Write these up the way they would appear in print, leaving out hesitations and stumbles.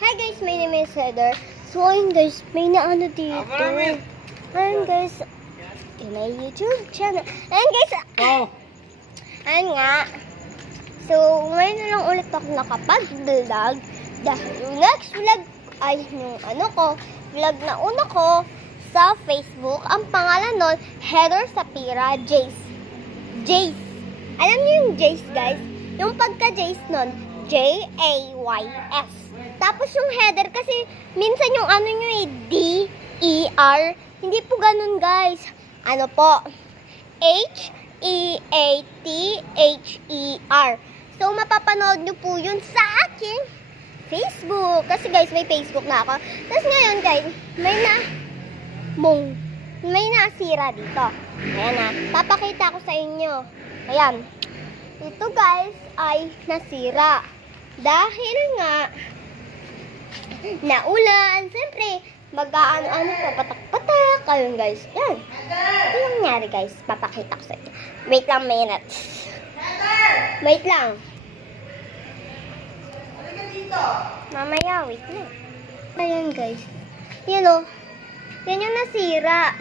Hi guys, my name is Heather. So ayun guys, may naano dito. Ayun guys, may YouTube channel. Ayun guys, ayun nga. So ngayon na lang ulit ako nakapag-vlog. Dahil yung next vlog ay yung vlog na una ko sa Facebook. Ang pangalan nun, Heather Sapira Jace. Jace. Alam niyo yung Jace guys? Yung pagka-Jace nun, Jays. Tapos yung Heather kasi minsan yung nyo D-E-R. Hindi po ganun guys. Ano po? H-E-A-T-H-E-R. So mapapanood nyo po yun sa aking Facebook. Kasi guys, may Facebook na ako. Tapos ngayon guys, may nasira dito. Ayan na. Papakita ko sa inyo. Ayan. Ito guys ay nasira. Dahil nga naulan. Siyempre, mag-ano pa, patak-patak. Ayun guys. Yan. Ito yung nangyari guys. Papakita ko sa inyo. Wait lang minutes. Wait lang. Mamaya, wait lang. Ayan guys. Yan o. Yan yung nasira.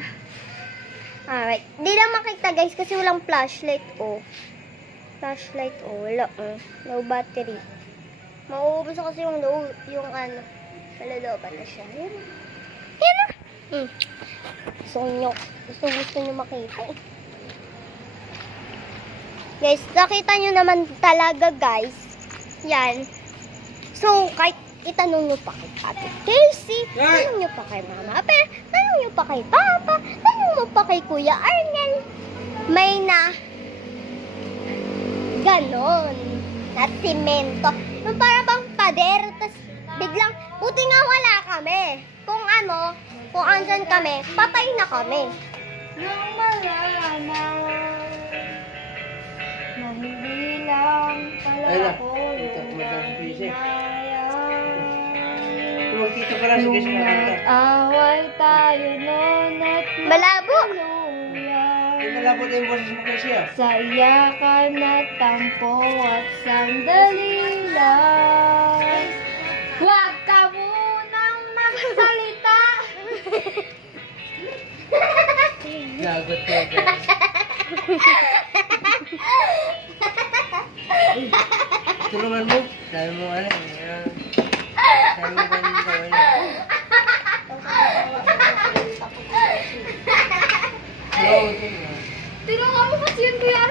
Alright. Di lang makita guys kasi walang flashlight o. Flashlight o. Wala o. Low battery. Mauubos kasi yung malaloban na siya. Yan. Yan na. Gusto nyo makita eh. Guys, nakita nyo naman talaga guys. Yan. So, kahit itanong nyo pa kay Ate Casey, tanong nyo pa kay Mama Ape, tanong nyo pa kay Papa, tanong nyo pa kay Kuya Arnel, may na ganon na simento. Yung para bang pader, tas biglang, buti nga wala kami. Kung andyan kami, patay na kami. Nung malaman na hindi lang pala ako yung Magtito ka lang sa guys na kanta. away tayo noon at Malabo. Ay, malabo na yung boses mo kasi ah. sa iyakan at tampo at sandali lang. Huwag ka munang magsalita. Lagot ka guys. Tulungan mo. Dahil mo dahil mo ganun. Tinungan mo kasi yun, Kuya